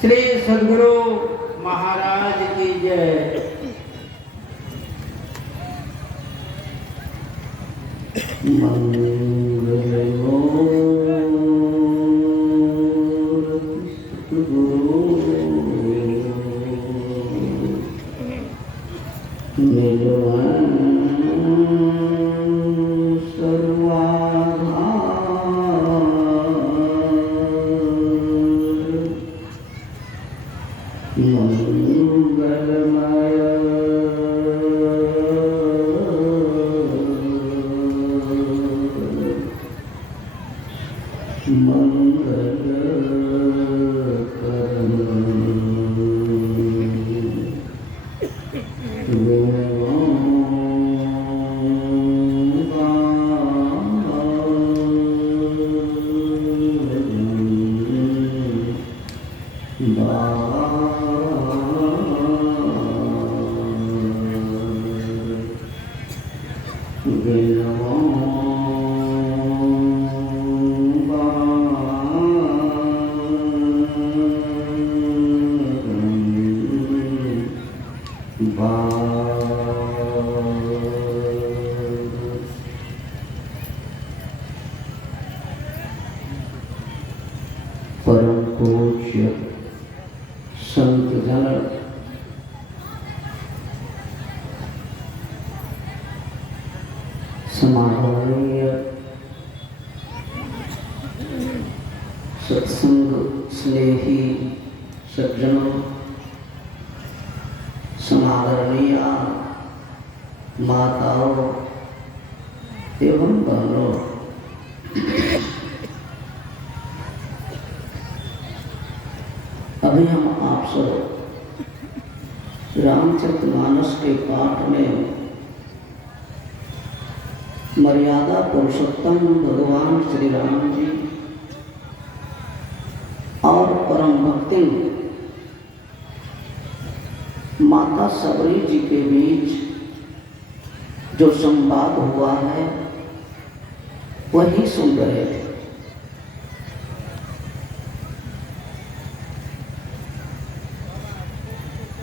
श्री सद्गुरु महाराज की जय। परम पूज्य संत जन समारोहनीय सत्संग स्नेही सज्जनों, समादरणीय माताओं एवं बहनों, अभी हम आप सब रामचरितमानस के पाठ में मर्यादा पुरुषोत्तम भगवान श्री राम जी और परम भक्ति माता सबरी जी के बीच जो संवाद हुआ है वही सुन रहे थे।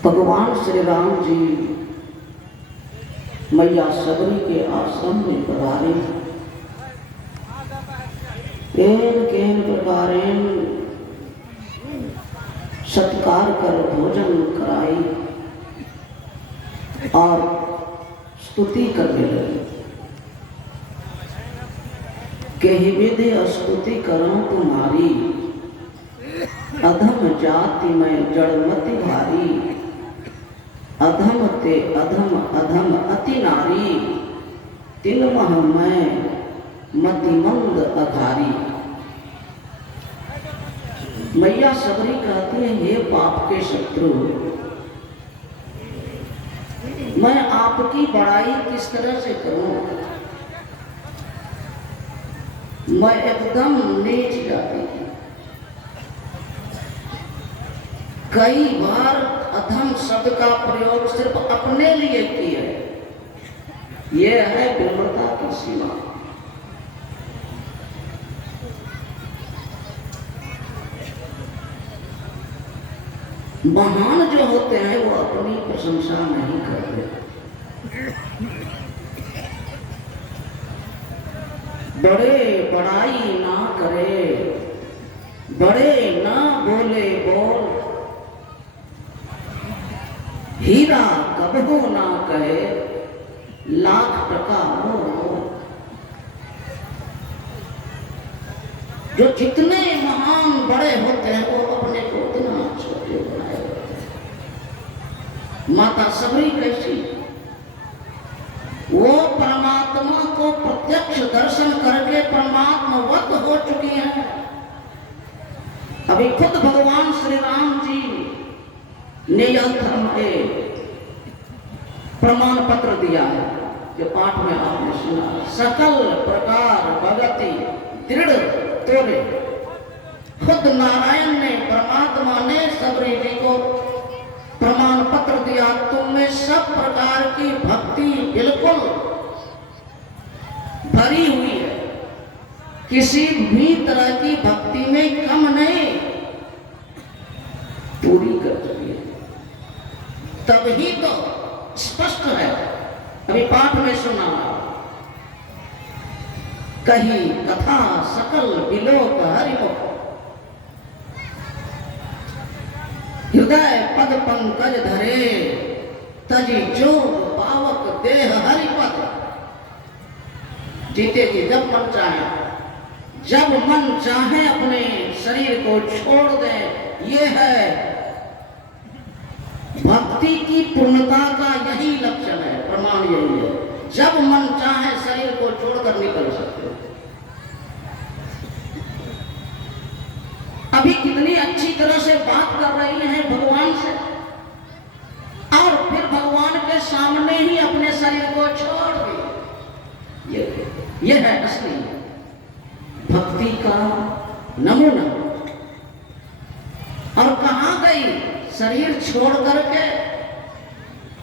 भगवान श्री राम जी मैया सबरी के आश्रम में पधारे। केन प्रकारेण सत्कार कर भोजन कराई और स्तुति करने लगे। कही विधि स्तुति करूं तुम्हारी, अधम जाति में जड़मति भारी, अधम ते अधम अधम अति नारी, तिन मह मैं मतिमंद अघारी। मैया सबरी कहती है, हे पाप के शत्रु, मैं आपकी बड़ाई किस तरह से करूं? मैं एकदम नीच जाती हूं। कई बार अधम शब्द का प्रयोग सिर्फ अपने लिए किया है। यह है विनम्रता की सीमा। महान जो होते हैं वो अपनी प्रशंसा नहीं करते। बड़े बड़ाई ना करे, बड़े ना बोले बोल, हीरा कबहू ना कहे, लाख टका मोल। जो जितने महान बड़े होते हैं वो अपने को उतना छोटे बनाए होते हैं। माता सबरी कैसी? वो परमात्मा को प्रत्यक्ष दर्शन करके परमात्मवत हो चुकी हैं। अभी खुद भगवान श्री राम जी ने यह धर्म के प्रमाण पत्र दिया है, जो पाठ में आपने सुना। सकल प्रकार भगति दृढ़ तोरे। खुद नारायण ने, परमात्मा ने सबरी जी को प्रमाण पत्र दिया, तुम में सब प्रकार की भक्ति बिल्कुल भरी हुई है, किसी भी तरह की भक्ति में कम नहीं। पूरी कर चुकी है। तभी तो स्पष्ट है, अभी पाठ में सुना, कही कथा सकल विलोक हरिमुख, हृदय पद पंकज धरे, तजी जोग पावक देह हरिपद। जीते जी जब मन चाहे, जब मन चाहे अपने शरीर को छोड़ दे। ये है भक्ति की पूर्णता का यही लक्षण है, प्रमाण यही है। जब मन चाहे शरीर को छोड़कर निकल सकते हो। अभी कितनी अच्छी तरह से बात कर रही हैं भगवान से, और फिर भगवान के सामने ही अपने शरीर को छोड़ दिए। ये है असली भक्ति का नमूना। और कहां गई शरीर छोड़ करके?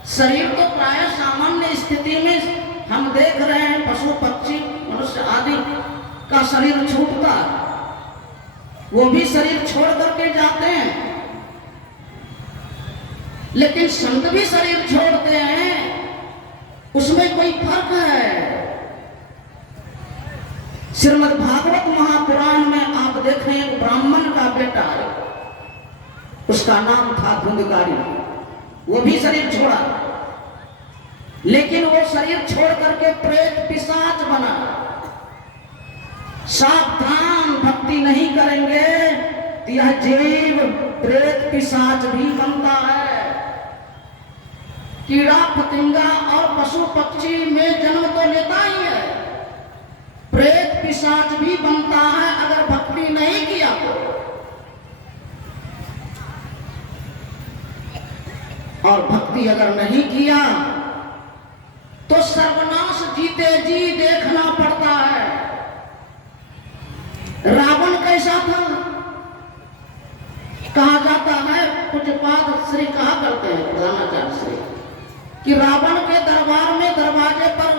शरीर तो प्राय सामान्य स्थिति में हम देख रहे हैं, पशु पक्षी मनुष्य आदि का शरीर छूटता है, वो भी शरीर छोड़ करके जाते हैं। लेकिन संत भी शरीर छोड़ते हैं, उसमें कोई फर्क है? श्रीमद् भागवत महापुराण में आप देखें, एक ब्राह्मण का बेटा है, उसका नाम था धुंधकारी। वो भी शरीर छोड़ा, लेकिन वो शरीर छोड़ करके प्रेत पिशाच बना। सावधान, भक्ति नहीं करेंगे तो यह जीव प्रेत पिशाच भी बनता है। कीड़ा फतिंगा और पशु पक्षी में जन्म तो लेता ही है, प्रेत पिशाच भी बनता है अगर भक्ति नहीं किया तो। और भक्ति अगर नहीं किया तो सर्वनाश जीते जी देखना पड़ता है। रावण कैसा था? कहा जाता है, पूज्यपाद श्री कहा करते हैं प्रधानाचार्य श्री, कि रावण के दरबार में दरवाजे पर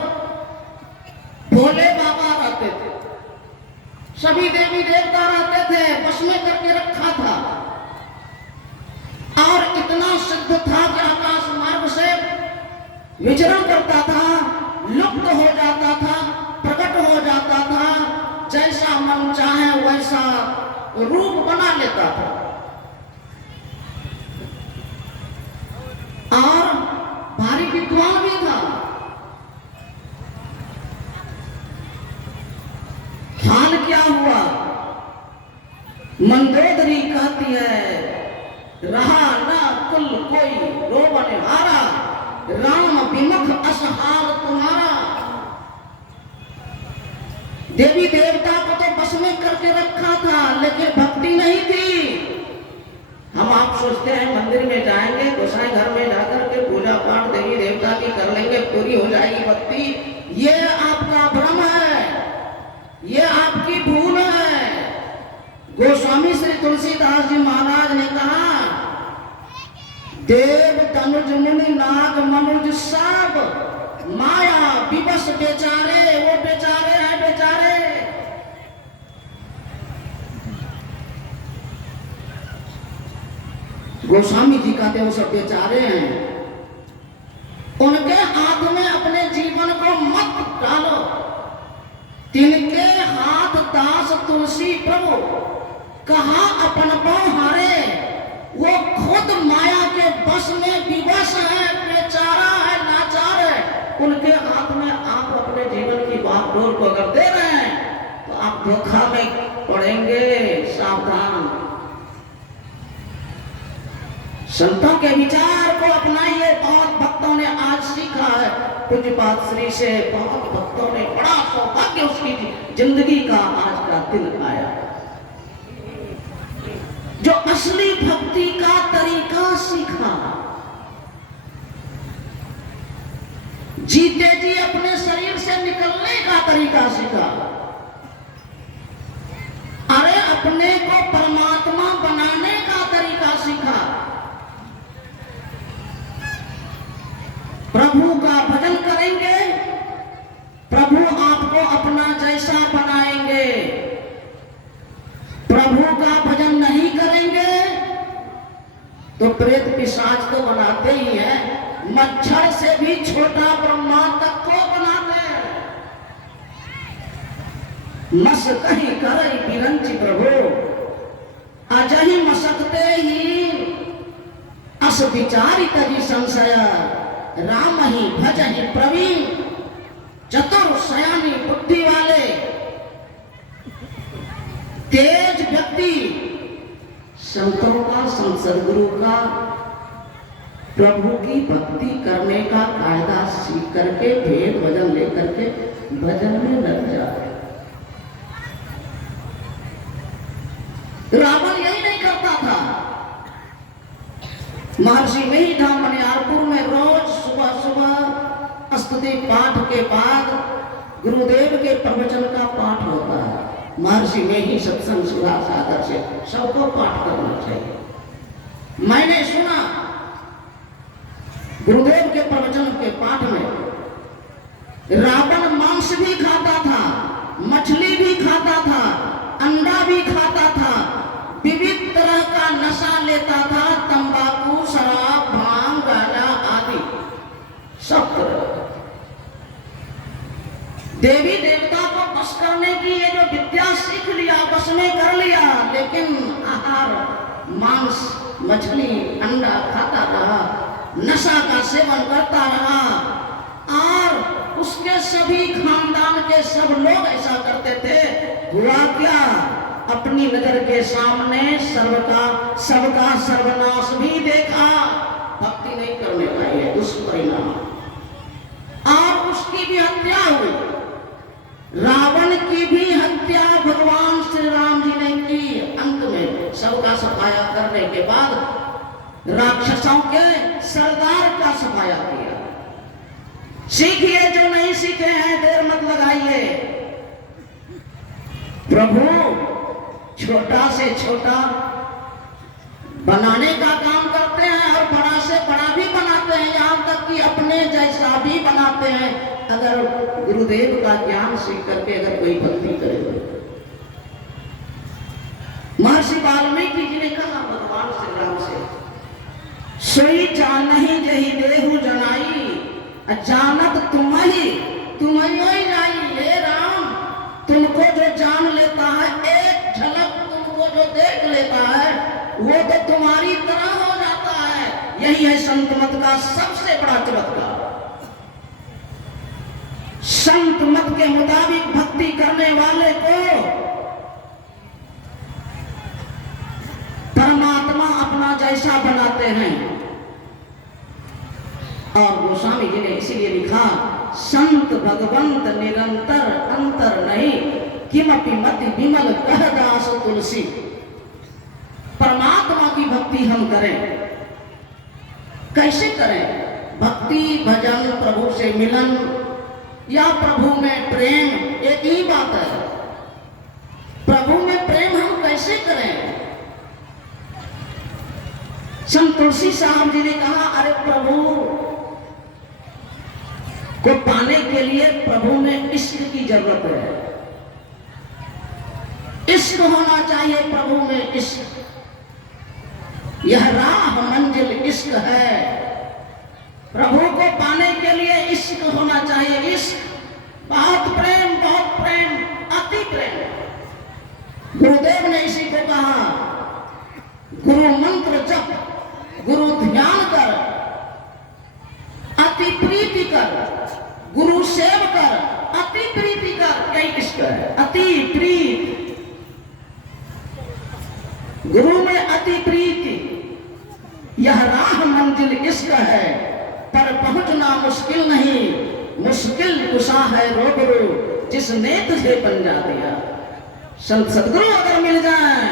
भोले बाबा रहते थे, सभी देवी देवता रहते थे, बस में करके रखा था। और इतना सिद्ध था कि आकाश मार्ग से विचरण करता था, लुप्त हो जाता था, प्रकट हो जाता था, जैसा मन चाहे वैसा रूप बना लेता था। और भारी विद्वान भी था। हाल क्या हुआ? मंदोदरी कहती है, रहा ना कुल कोई रोबन हारा, राम विमुख असहाल तुम्हारा। देवी देवता को तो बस में करके रखा था, लेकिन भक्ति नहीं थी। हम आप सोचते हैं मंदिर में जाएंगे, गोसाई घर में जाकर के पूजा पाठ देवी देवता की कर लेंगे, पूरी हो जाएगी भक्ति। ये आपका भ्रम है, ये आपकी भूल है। गोस्वामी श्री तुलसीदास जी महाराज ने कहा, देव तनुज मुनि नाग मनुज सब माया विवश बेचारे। वो बेचारे हैं, बेचारे। गोस्वामी जी कहते हैं वो सब बेचारे हैं। उनके हाथ में अपने जीवन को मत डालो। तिनके हाथ दास तुलसी प्रभु, कहा अपन पाँव हारे। वो खुद माया के बस में विवश है, बेचारा है, लाचार है। उनके हाथ में आप अपने जीवन की बागडोर को अगर दे रहे हैं तो आप धोखा में पड़ेंगे, सावधान। संतों के विचार को अपनाइए। बहुत भक्तों ने आज सीखा है पूज्यपाद श्री से, बहुत भक्तों ने, बड़ा सौभाग्य उसकी जिंदगी का आज का दिन आया, जो असली भक्ति का तरीका सीखा। जीते जी अपने शरीर से निकलने का तरीका सीखा। अरे अपने को परमात्मा बनाने का तरीका सीखा। प्रभु का भजन करेंगे, प्रभु आपको अपना जैसा बनाएंगे। प्रभु का भजन नहीं करेंगे तो प्रेत पिशाच तो बनाते ही हैं, मच्छर से भी छोटा ब्रह्मा तक को बनाते हैं। मस कहीं करई बिरंची प्रभु अजहि मसकते ही अस विचारी तजी संशय राम ही भजहि प्रवीण। चतुर सयानी बुद्धि वाले तेज व्यक्ति संतों का, संत सदगुरु का, प्रभु की भक्ति करने का कायदा सीख करके भेद भजन लेकर के भजन में लग जाए। रावण यही नहीं करता था। महर्षि वही धाम मनियारपुर में रोज सुबह सुबह स्तुति पाठ के बाद गुरुदेव के प्रवचन का पाठ होता है। महर्षि में ही सत्संग सुधा सागर से सबको पाठ करना चाहिए। मैंने सुना गुरुदेव के प्रवचन के पाठ में रावण मांस भी खाता था, मछली भी खाता था, अंडा भी खाता था, विविध तरह का नशा लेता था, तंबाकू, शराब, भांग, गांजा आदि सब तरह। देवी देवता को बस करने की ये जो विद्या सीख लिया, बस में कर लिया, लेकिन आहार मांस, मछली, अंडा खाता रहा, नशा का सेवन करता रहा और उसके सभी खानदान के सब लोग ऐसा करते थे। हुआ क्या? अपनी नजर के सामने सबका सर्वनाश भी देखा। भक्ति नहीं करने का ये दुष्परिणाम, और उसकी भी हत्या हुई। रावण की भी हत्या भगवान श्री राम जी ने की। अंत में सबका सफाया करने के बाद राक्षसों के सरदार का सफाया किया। सीखिए, जो नहीं सीखे हैं देर मत लगाइए। प्रभु छोटा से छोटा बनाने का काम करते हैं और बड़ा से बड़ा भी बनाते हैं, यहां तक कि अपने जैसा भी बनाते हैं। अगर गुरुदेव का ज्ञान सीख करके अगर कोई भक्ति करे। महर्षि वाल्मीकि जी ने कहा भगवान श्री राम से, सोई जानहि जहि देहु जनाई, जानत तुम्हि ही जाई। हे राम, तुमको जो जान लेता है, एक झलक तुमको जो देख लेता है, वो तो तुम्हारी तरह हो जाता है। यही है संत मत का सबसे बड़ा चमत्कार। संत मत के मुताबिक भक्ति करने वाले को परमात्मा अपना जैसा बनाते हैं। और गोस्वामी जी ने इसीलिए लिखा, संत भगवंत निरंतर अंतर नहीं, किमपि मति विमल कह दास तुलसी। परमात्मा की भक्ति हम करें, कैसे करें? भक्ति, भजन, प्रभु से मिलन या प्रभु में प्रेम, एक ही बात है। प्रभु में प्रेम हम कैसे करें? संत तुलसी साहब जी ने कहा, अरे प्रभु को पाने के लिए प्रभु में इश्क की जरूरत है। इश्क होना चाहिए प्रभु में, इश्क। यह राह मंजिल इश्क है। प्रभु को पाने के लिए इश्क होना चाहिए। इश्क, बहुत प्रेम, बहुत प्रेम, अति प्रेम। गुरुदेव ने इसी को कहा, गुरु मंत्र जप, गुरु ध्यान कर, अति प्रीति कर, गुरु सेव कर, अति प्रीति कर। कई इश्क है, अति प्रीति। गुरु में अति प्रीति, यह राह मंजिल इश्क है। पर पहुंचना मुश्किल नहीं, मुश्किल कुशा है रूबरू, जिसने तुझे बंजा दिया। संत सदगुरु अगर मिल जाए,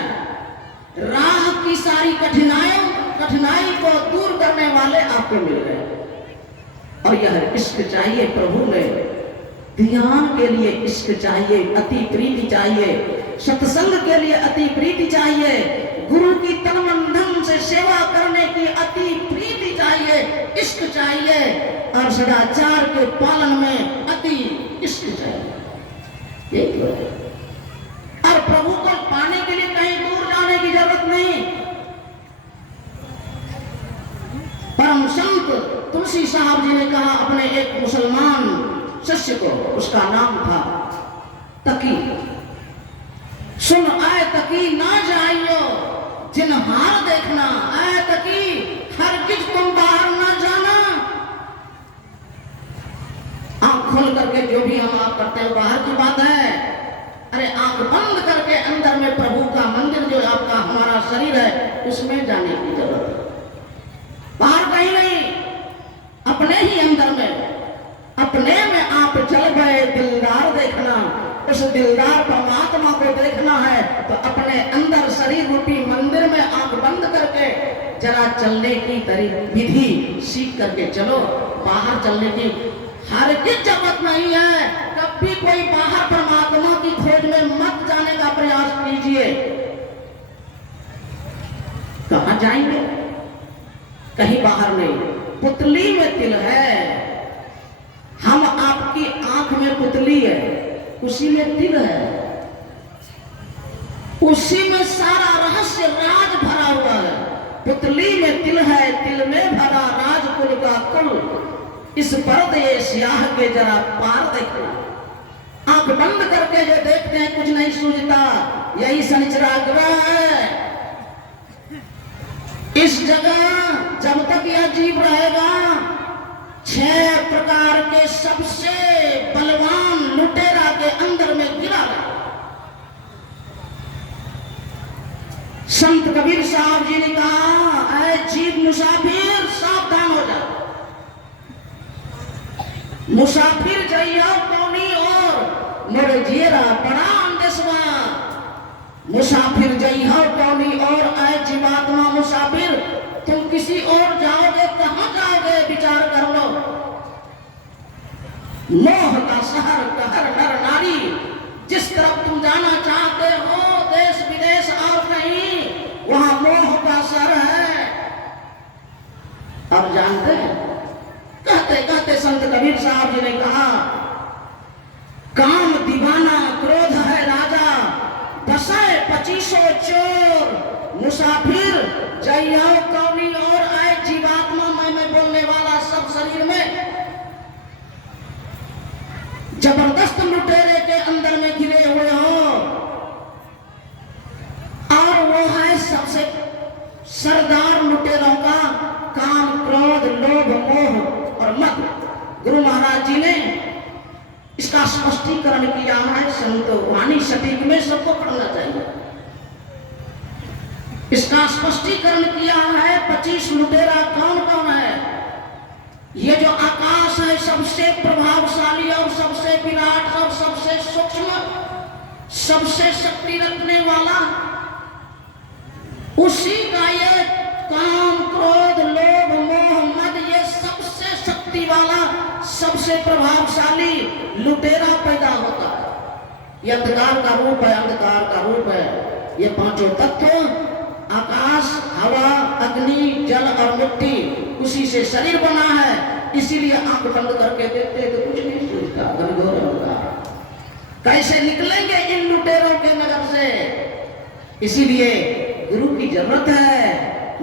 राह की सारी कठिनाई को दूर करने वाले आपको मिल गए। और यह इश्क चाहिए प्रभु में। ध्यान के लिए इश्क चाहिए, अति प्रीति चाहिए। सत्संग के लिए अति प्रीति चाहिए। गुरु की तन मन धन से सेवा करने की अति प्रीति चाहिए, इश्क चाहिए। और सदाचार के पालन में अति इश्क चाहिए। ये तो है। और प्रभु को पाने के लिए कहीं दूर जाने की जरूरत नहीं। परम संत तुलसी साहब जी ने कहा अपने एक मुसलमान शिष्य को, उसका नाम था तकी, सुन आए तकी ना जाइयो जिन हार देखना, आए तकी हर किस तुम बाहर ना जाना। आंख खोल करके जो भी हम आप करते हैं बाहर की बात है, अरे आंख बंद करके अंदर में प्रभु का मंदिर जो आपका हमारा शरीर है उसमें जाने की जरूरत है, बाहर कहीं नहीं, अपने ही अंदर में, अपने में आप चल गए दिलदार देखना, उस दिलदार परमात्मा को देखना है तो अपने अंदर शरीर रूपी मंदिर में आंख बंद करके जरा चलने की विधि सीख करके चलो। बाहर चलने की हर की जरूरत नहीं है, कभी कोई बाहर परमात्मा की खोज में मत जाने का प्रयास कीजिए। कहां जाएंगे? कहीं बाहर नहीं, पुतली में तिल है, हम आपकी आंख में पुतली है, उसी में तिल है, उसी में सारा रहस्य राज भरा हुआ है। पुतली में तिल है, तिल में भरा राज कुल का कुल, इस पर्दे स्याह के जरा पार देखो। आंख बंद करके जो देखते हैं कुछ नहीं सूझता, यही शनिचरा ग्रह है। इस जगह जब तक यह जीव रहेगा 6 प्रकार के सबसे बलवान लुटेरा के अंदर में गिरा रहा। संत कबीर साहब जी ने कहा, ऐ जीव मुसाफिर सावधान हो जा, मुसाफिर जाइयो कौनी और मोरे जियरा बड़ा अंदेशवा, मुसाफिर जाइयो कौनी और, ऐ जीवात्मा मुसाफिर तुम किसी और जाओगे, कहां जाओगे विचार कर लो। मोह का शहर कहर नर नारी, जिस तरफ तुम जाना चाहते हो देश विदेश और कहीं, वहां मोह का शहर है। अब जानते हैं, कहते कहते संत कबीर साहब जी ने कहा, काम दीवाना क्रोध है राजा, बसे 2500 चोर, मुसाफिर जाइयो कौनी और, आए जीवात्मा में बोलने वाला सब शरीर में जबरदस्त लुटेरे के अंदर में गिरे हुए हो, और वो है सबसे सरदार लुटेरों का काम क्रोध लोभ मोह और मद। गुरु महाराज जी ने इसका स्पष्टीकरण किया है, संत वाणी सटीक में सबको पढ़ना चाहिए। इसका स्पष्टीकरण किया है 25 लुटेरा कौन कौन है। ये जो आकाश है सबसे प्रभावशाली और सबसे विराट और सबसे सूक्ष्म, सबसे शक्ति रखने वाला, उसी का ये काम क्रोध लोभ मोह मद, ये सबसे शक्ति वाला सबसे प्रभावशाली लुटेरा पैदा होता है। ये अंधकार का रूप है, अंधकार का रूप है। ये पांचों तत्व आकाश हवा अग्नि जल और मिट्टी, उसी से शरीर बना है। इसीलिए आंख बंद करके देखते तो कुछ नहीं सूझता, घनघोर अंधकार। कैसे निकलेंगे इन लुटेरों के नगर से? इसीलिए गुरु की जरूरत है।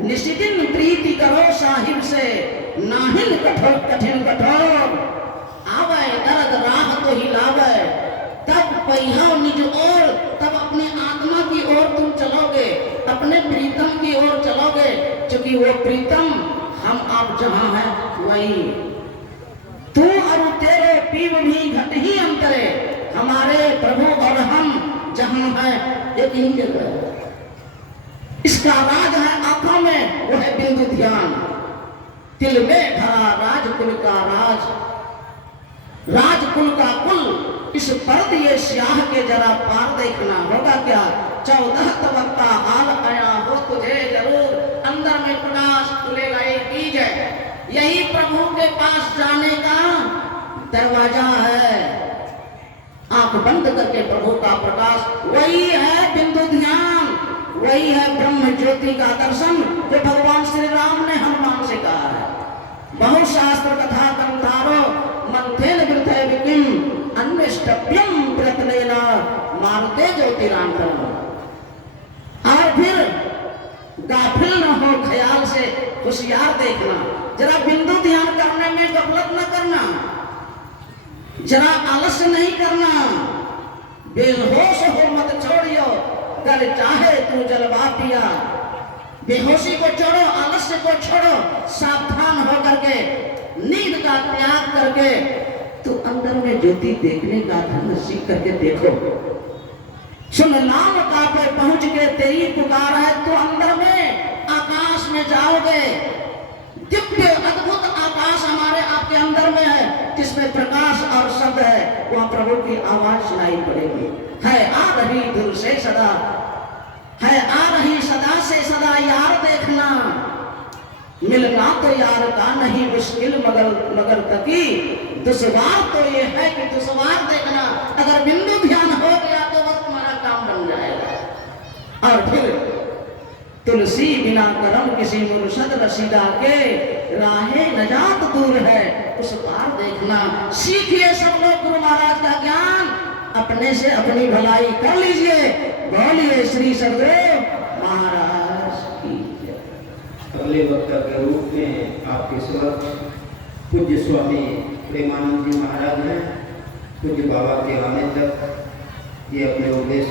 निशिदिन प्रीति करो साहिब से, नाहिल कठोर कठिन कठोर, आवे दर्द राह तो हिलावे, तब पहिया निज ओर, तब अपनी आत्मा की ओर तुम चलोगे, अपने प्रीतम की ओर चलोगे, क्योंकि वो प्रीतम हम आप जहां हैं वही। तू और तेरे पीव भी घट ही अंतरे, हमारे प्रभु और हम जहां हैं एक ही जगह। इसका राज है आंखों में, वो है बिंदु ध्यान। तिल में भरा राजकुल का राज, राजकुल का कुल, इस पर्दे स्याह के जरा पार देखना होगा क्या। 14 तबक्का हाल आया हो तुझे जरूर, अंदर में प्रकाश खुलेगा एक बीज है। यही प्रभु के पास जाने का दरवाजा है। आंख बंद करके प्रभु का प्रकाश, वही है बिंदु ध्यान, वही है ब्रह्म ज्योति का दर्शन, जो भगवान श्री राम ने हनुमान से कहा है। बहुशास्त्र कथा कंतारो मंथेन वृथे विकिम, अन्वेष्टव्यम प्रतलेना मारते ज्योतिरांतम। और फिर गाफिल न हो ख्याल से, होशियार देखना, जरा बिंदु ध्यान करने में गफलत न करना, जरा आलस्य नहीं करना, बेहोश हो मत छोड़ियो, कर चाहे तू जलवा पिया। बेहोशी को छोड़ो, आलस्य को छोड़ो, सावधान होकर के नींद का त्याग करके तो अंदर में ज्योति देखने का धर्म सीख करके देखो। सुन लाल का पे पहुंच के तेरी पुकार है, तो अंदर में आकाश में जाओगे। दिव्य अद्भुत आकाश हमारे आपके अंदर में है, जिसमें प्रकाश और शब्द है, वहां प्रभु की आवाज सुनाई पड़ेगी। है आ रही दूर से सदा, है आ रही सदा से सदा यार देखना, मिलना तो यार का नहीं मुश्किल मगर तकी, दुश्वार तो ये है कि दुश्वार देखना। अगर बिंदु ध्यान हो गया तो बस तुम्हारा काम बन जाएगा। और फिर तुलसी बिना करम किसी मुर्शद रसीदा के, राहे नजात दूर है उस पार देखना। सीखिए सब लोग गुरु महाराज का ज्ञान, अपने से अपनी भलाई कर लीजिए। बोलिए श्री सदगुरु महाराज की जय। अगले वक्ता के रूप में आपके समक्ष पूज्य स्वामी प्रेमानंद जी महाराज हैं। पूज्य बाबा के आने तक ये अपने उपदेश